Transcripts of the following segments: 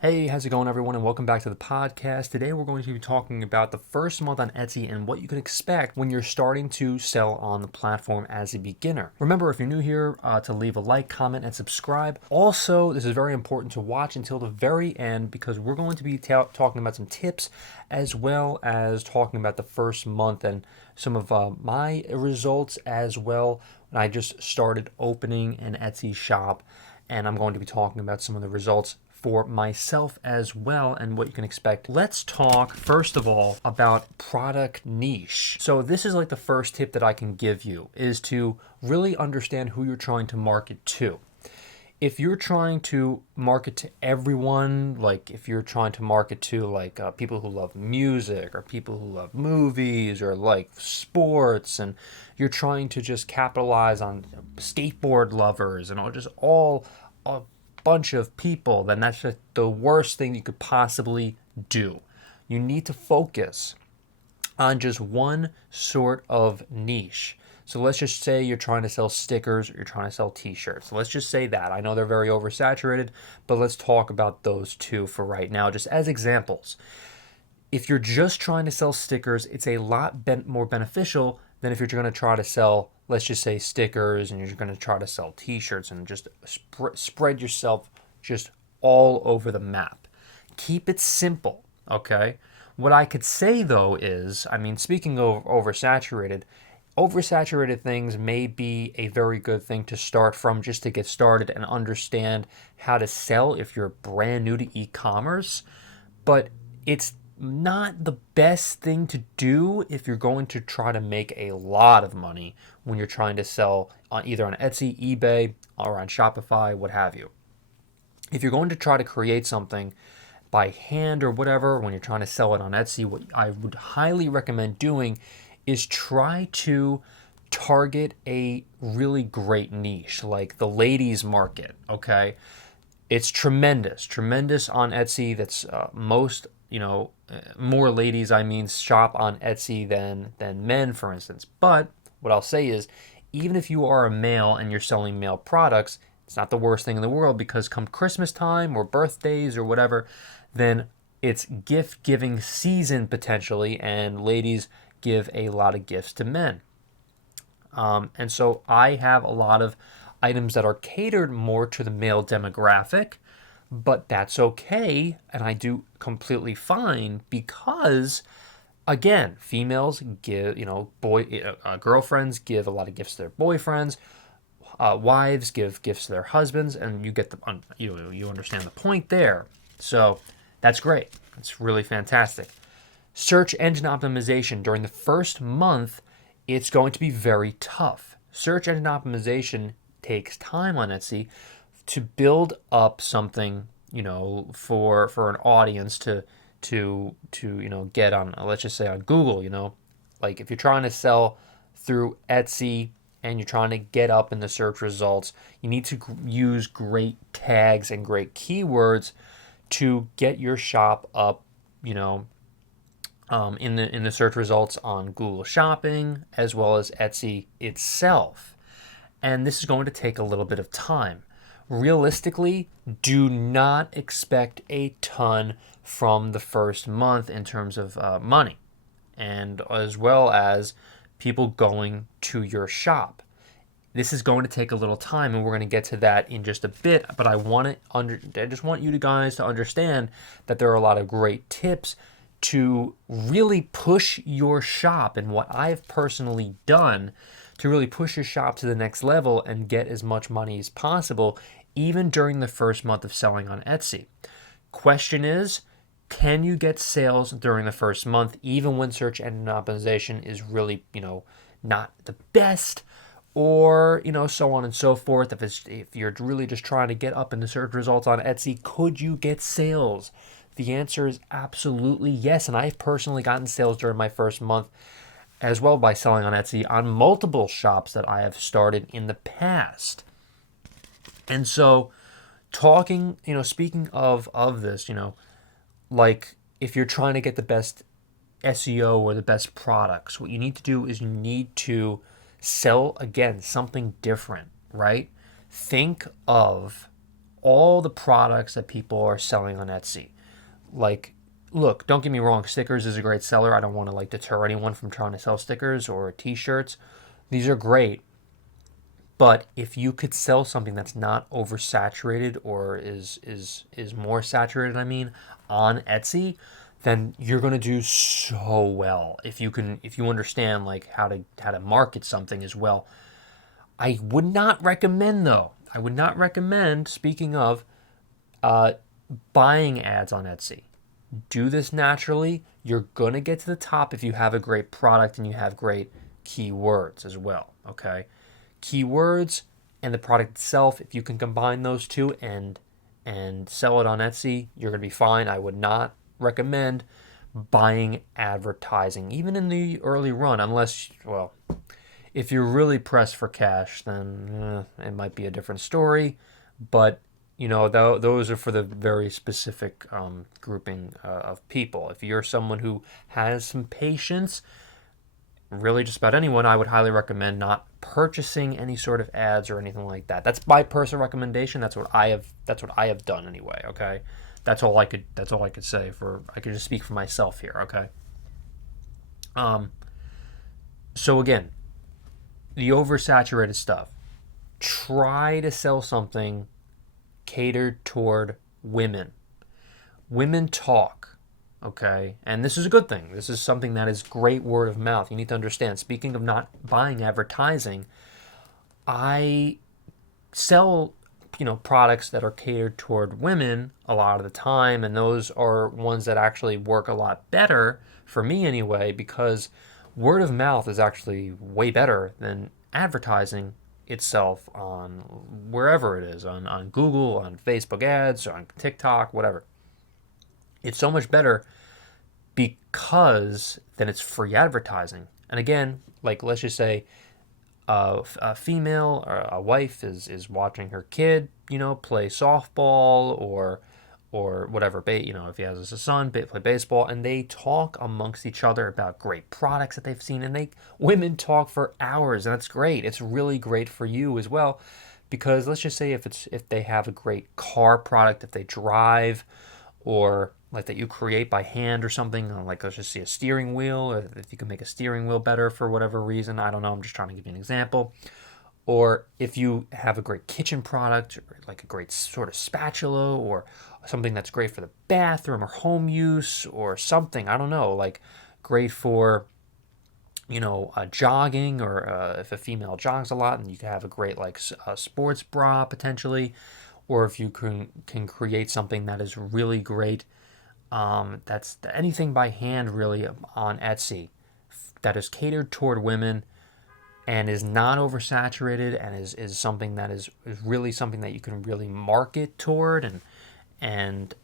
Hey, how's it going, everyone, and welcome back to the podcast. Today, we're going to be talking about the first month on Etsy and what you can expect when you're starting to sell on the platform as a beginner. Remember, if you're new here, to leave a like, comment, and subscribe. Also, this is very important to watch until the very end because we're going to be talking about some tips as well as talking about the first month and some of my results as well. When I just started opening an Etsy shop, and I'm going to be talking about some of the results for myself as well and what you can expect. Let's talk first of all about product niche. So this is like the first tip that I can give you is to really understand who you're trying to market to. If you're trying to market to everyone, like if you're trying to market to like people who love music or people who love movies or like sports, and you're trying to just capitalize on skateboard lovers and all a bunch of people, then that's just the worst thing you could possibly do. You need to focus on just one sort of niche. So let's just say you're trying to sell stickers or you're trying to sell t-shirts. So let's just say that. I know they're very oversaturated, but let's talk about those two for right now, just as examples. If you're just trying to sell stickers, it's a lot more beneficial than if you're going to try to sell, let's just say, stickers, and you're going to try to sell t-shirts and just spread yourself just all over the map. Keep it simple, okay? What I could say though is, I mean, speaking of oversaturated things may be a very good thing to start from just to get started and understand how to sell if you're brand new to e-commerce, but it's not the best thing to do if you're going to try to make a lot of money when you're trying to sell on either on Etsy, eBay, or on Shopify, what have you. If you're going to try to create something by hand or whatever, when you're trying to sell it on Etsy, what I would highly recommend doing is try to target a really great niche, like the ladies market, okay? It's tremendous on Etsy. That's more ladies, I mean, shop on Etsy than men, for instance. But what I'll say is, even if you are a male and you're selling male products, it's not the worst thing in the world because come Christmas time or birthdays or whatever, then it's gift giving season potentially, and ladies give a lot of gifts to men. And so I have a lot of items that are catered more to the male demographic, but that's okay. And I do completely fine because, again, females give, girlfriends give a lot of gifts to their boyfriends. Wives give gifts to their husbands, and you get you understand the point there. So that's great. It's really fantastic. Search engine optimization during the first month, it's going to be very tough. Search engine optimization takes time on Etsy to build up something, for an audience to get on, let's just say on Google, like if you're trying to sell through Etsy and you're trying to get up in the search results, you need to use great tags and great keywords to get your shop up, in the search results on Google Shopping as well as Etsy itself. And this is going to take a little bit of time. Realistically, do not expect a ton from the first month in terms of money, and as well as people going to your shop. This is going to take a little time, and we're going to get to that in just a bit. But I just want you guys to understand that there are a lot of great tips to really push your shop, and what I've personally done to really push your shop to the next level and get as much money as possible, even during the first month of selling on Etsy. Question is, can you get sales during the first month, even when search engine optimization is really, not the best, or, so on and so forth? If you're really just trying to get up in the search results on Etsy, could you get sales? The answer is absolutely yes, and I've personally gotten sales during my first month as well by selling on Etsy on multiple shops that I have started in the past. And so speaking of this, like if you're trying to get the best SEO or the best products, what you need to do is you need to sell, again, something different, right? Think of all the products that people are selling on Etsy. Like, look, don't get me wrong, stickers is a great seller. I don't want to like deter anyone from trying to sell stickers or t-shirts. These are great. But if you could sell something that's not oversaturated or is more saturated, I mean, on Etsy, then you're gonna do so well. If you understand like how to market something as well. I would not recommend though. I would not recommend, speaking of, uh, buying ads on Etsy. Do this naturally. You're gonna get to the top if you have a great product and you have great keywords as well. Okay, keywords and the product itself. If you can combine those two and sell it on Etsy, you're gonna be fine. I would not recommend buying advertising, even in the early run, unless, well, if you're really pressed for cash, then it might be a different story. But those are for the very specific grouping of people. If you're someone who has some patience, really just about anyone, I would highly recommend not purchasing any sort of ads or anything like that. That's my personal recommendation. That's what I have done anyway. Okay, that's all I could say. I could just speak for myself here. Okay. So again, the oversaturated stuff. Try to sell something catered toward women. Women talk, okay? And this is a good thing. This is something that is great word of mouth. You need to understand. Speaking of not buying advertising, I sell, products that are catered toward women a lot of the time, and those are ones that actually work a lot better for me anyway, because word of mouth is actually way better than advertising itself on wherever it is, on Google, on Facebook ads, on TikTok, whatever. It's so much better because then it's free advertising. And again, like let's just say a female or a wife is watching her kid, play softball or whatever, if he has a son, play baseball, and they talk amongst each other about great products that they've seen, and women talk for hours, and that's great. It's really great for you as well, because let's just say if they have a great car product, if they drive, or like that you create by hand or something, like let's just say a steering wheel, or if you can make a steering wheel better for whatever reason, I don't know, I'm just trying to give you an example. Or if you have a great kitchen product, or like a great sort of spatula, or something that's great for the bathroom or home use, or something, I don't know, like great for, jogging, or if a female jogs a lot, and you can have a great like a sports bra potentially, or if you can create something that is really great, that's anything by hand really on Etsy that is catered toward women and is not oversaturated, and is something that is really something that you can really market toward, and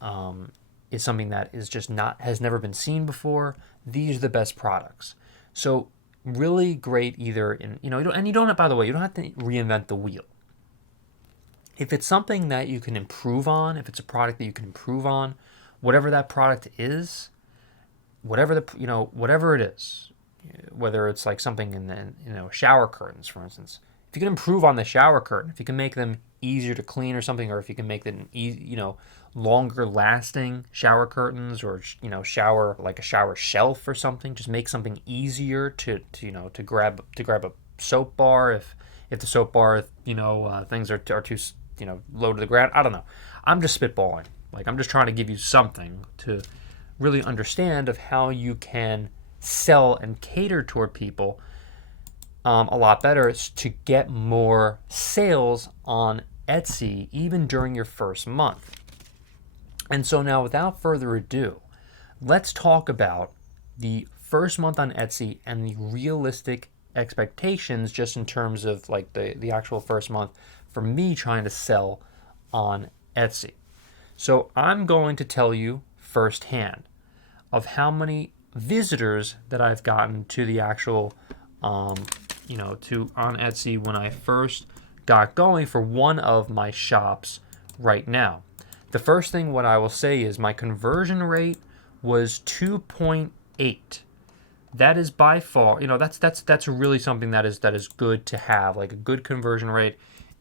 is something that is just has never been seen before. These are the best products. So really great either in, and you don't, by the way, you don't have to reinvent the wheel. If it's something that you can improve on, if it's a product that you can improve on, whatever that product is, whatever it is, whether it's like something in the, shower curtains, for instance. If you can improve on the shower curtain, if you can make them easier to clean or something, or if you can make them longer lasting shower curtains, or shower like a shower shelf or something, just make something easier to grab a soap bar if the soap bar things are too low to the ground. I don't know. I'm just spitballing. Like, I'm just trying to give you something to really understand of how you can sell and cater toward people a lot better to get more sales on Etsy even during your first month. And so now, without further ado, let's talk about the first month on Etsy and the realistic expectations, just in terms of like the actual first month for me trying to sell on Etsy. So I'm going to tell you firsthand of how many visitors that I've gotten to the actual to on Etsy when I first got going for one of my shops right now. The first thing what I will say is my conversion rate was 2.8. That is by far, that's really something that is good to have, like a good conversion rate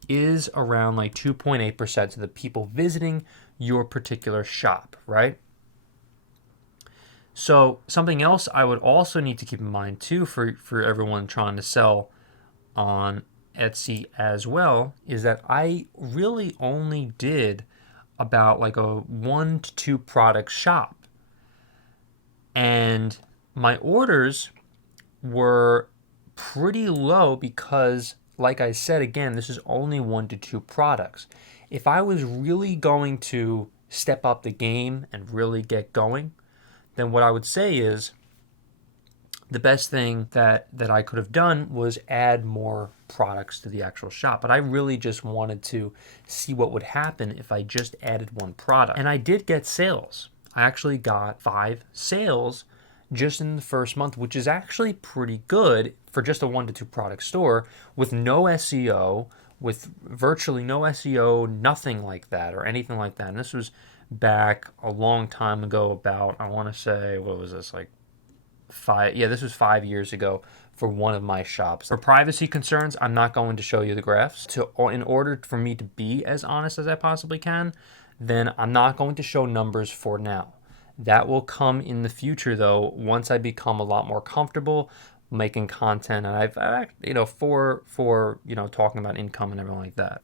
is around like 2.8% to the people visiting your particular shop, right? So something else I would also need to keep in mind too for everyone trying to sell on Etsy as well is that I really only did about like a 1 to 2 product shop. And my orders were pretty low because, like I said, again, this is only 1 to 2 products. If I was really going to step up the game and really get going, then what I would say is the best thing that I could have done was add more products to the actual shop. But I really just wanted to see what would happen if I just added one product. And I did get sales. I actually got 5 sales just in the first month, which is actually pretty good for just a 1 to 2 product store with no SEO, with virtually no SEO, nothing like that or anything like that. And this was back a long time ago, about, I want to say, what was this, like this was 5 years ago for one of my shops. For privacy concerns, I'm not going to show you the graphs. In order for me to be as honest as I possibly can, then I'm not going to show numbers for now. That will come in the future though, once I become a lot more comfortable making content, and I've for talking about income and everything like that.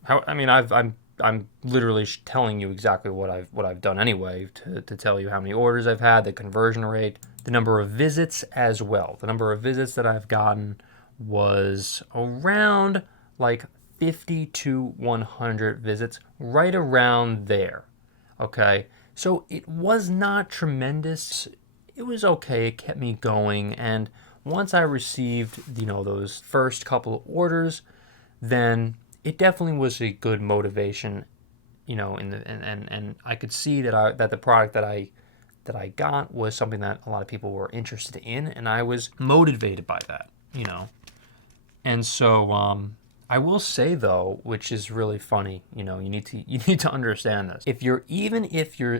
I'm literally telling you exactly what I've done anyway, to tell you how many orders I've had, the conversion rate, the number of visits as well. The number of visits that I've gotten was around like 50 to 100 visits, right around there. Okay, so it was not tremendous. It was okay. It kept me going, and once I received those first couple of orders, then it definitely was a good motivation, and I could see that the product that I got was something that a lot of people were interested in, and I was motivated by that, And so I will say though, which is really funny, you need to understand this. If you're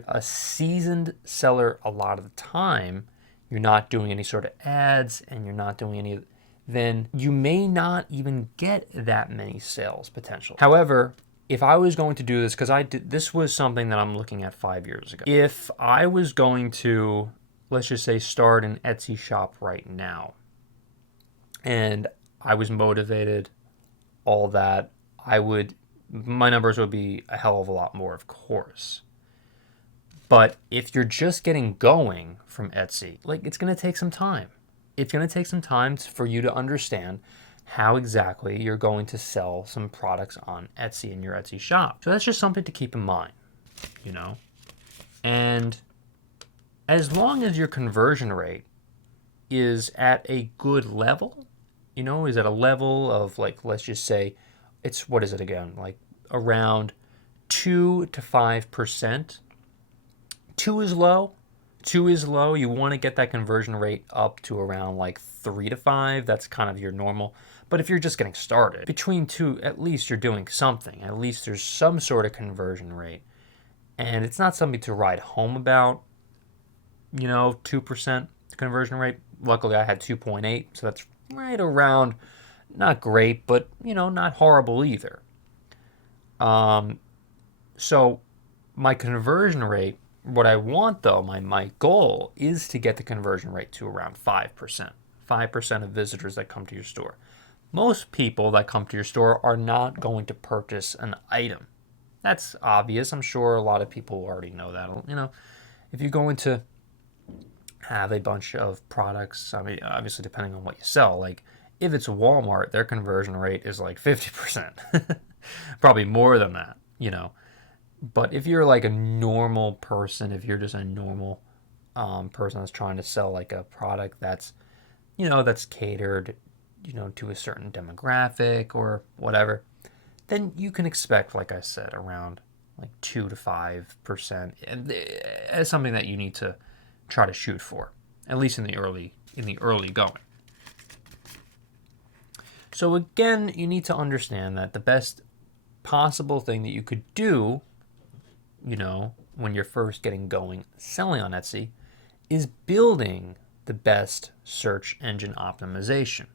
a seasoned seller a lot of the time, you're not doing any sort of ads and you're not doing any, then you may not even get that many sales potential. However, if I was going to do this, because this was something that I'm looking at 5 years ago. If I was going to, let's just say, start an Etsy shop right now, and I was motivated, all that, my numbers would be a hell of a lot more, of course. But if you're just getting going from Etsy, like, it's going to take some time. It's going to take some time for you to understand how exactly you're going to sell some products on Etsy in your Etsy shop. So that's just something to keep in mind, And as long as your conversion rate is at a good level, is at a level of, like, let's just say it's, what is it again? Like around 2 to 5%. 2 is low. 2 is low. You want to get that conversion rate up to around like 3 to 5. That's kind of your normal. But if you're just getting started, between 2, at least you're doing something. At least there's some sort of conversion rate. And it's not something to write home about, 2% conversion rate. Luckily, I had 2.8, so that's right around, not great, but, not horrible either. So my conversion rate, what I want though, my goal is to get the conversion rate to around 5%. 5% of visitors that come to your store. Most people that come to your store are not going to purchase an item. That's obvious. I'm sure a lot of people already know that. If you're going to have a bunch of products, I mean, obviously depending on what you sell, like if it's Walmart, their conversion rate is like 50%. Probably more than that, But if you're like a normal person, if you're just a normal person that's trying to sell like a product that's, that's catered, to a certain demographic or whatever, then you can expect, like I said, around like 2 to 5%, as something that you need to try to shoot for, at least in the early going. So again, you need to understand that the best possible thing that you could do, when you're first getting going selling on Etsy, is building the best search engine optimization.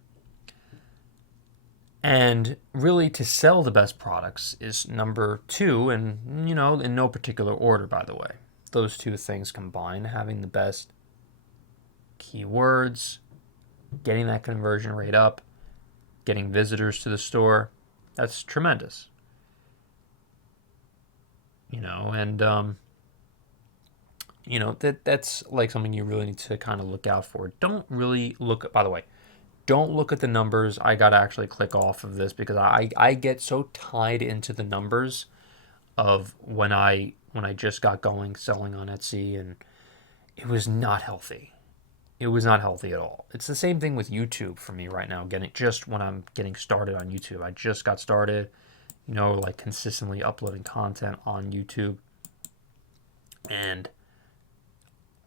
And really, to sell the best products is number two, and in no particular order, by the way. Those two things combined, having the best keywords, getting that conversion rate up, getting visitors to the store, that's tremendous. And that's like something you really need to kind of look out for. Don't really look, by the way, don't look at the numbers. I got to actually click off of this because I get so tied into the numbers of when I just got going selling on Etsy, and it was not healthy. It was not healthy at all. It's the same thing with YouTube for me right now. Just when I'm getting started on YouTube, I just got started, like consistently uploading content on YouTube, and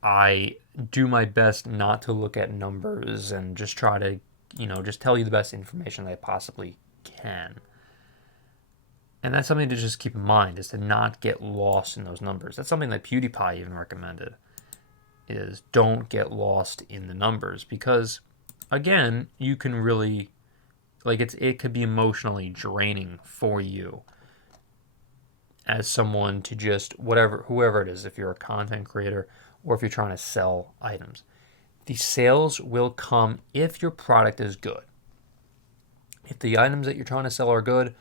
I do my best not to look at numbers and just try to, just tell you the best information that I possibly can. And that's something to just keep in mind, is to not get lost in those numbers. That's something that PewDiePie even recommended, is don't get lost in the numbers, because again, you can really, like, it could be emotionally draining for you as someone to just whoever it is, if you're a content creator or if you're trying to sell items. The sales will come if your product is good. If the items that you're trying to sell are good,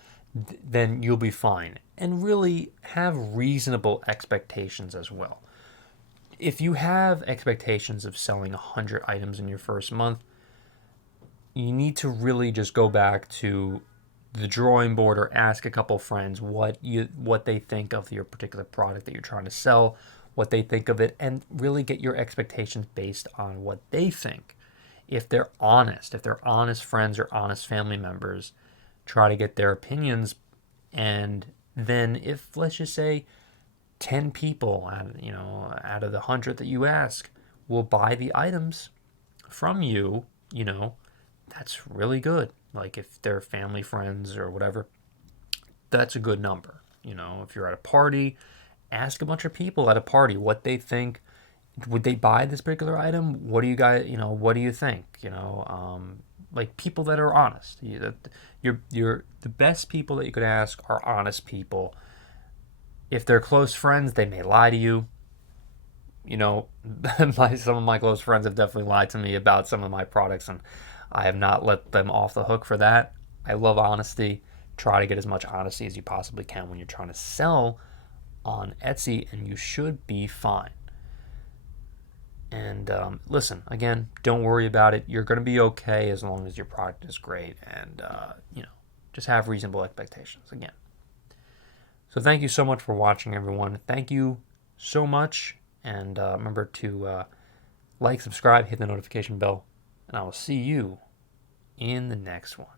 then you'll be fine. And really have reasonable expectations as well. If you have expectations of selling 100 items in your first month, you need to really just go back to the drawing board or ask a couple friends what they think of your particular product that you're trying to sell, what they think of it, and really get your expectations based on what they think. If they're honest friends or honest family members, try to get their opinions. And then if, let's just say, 10 people out of the 100 that you ask will buy the items from you, that's really good. Like, if they're family, friends, or whatever, that's a good number. If you're at a party, ask a bunch of people at a party what they think. Would they buy this particular item? What do you guys, what do you think? Like, people that are honest. You're the best people that you could ask are honest people. If they're close friends, they may lie to you. Some of my close friends have definitely lied to me about some of my products, and I have not let them off the hook for that. I love honesty. Try to get as much honesty as you possibly can when you're trying to sell on Etsy, and you should be fine. And listen, again, don't worry about it. You're going to be okay as long as your product is great, and just have reasonable expectations again. So thank you so much for watching, everyone. Thank you so much, and remember to like, subscribe, hit the notification bell, and I will see you in the next one.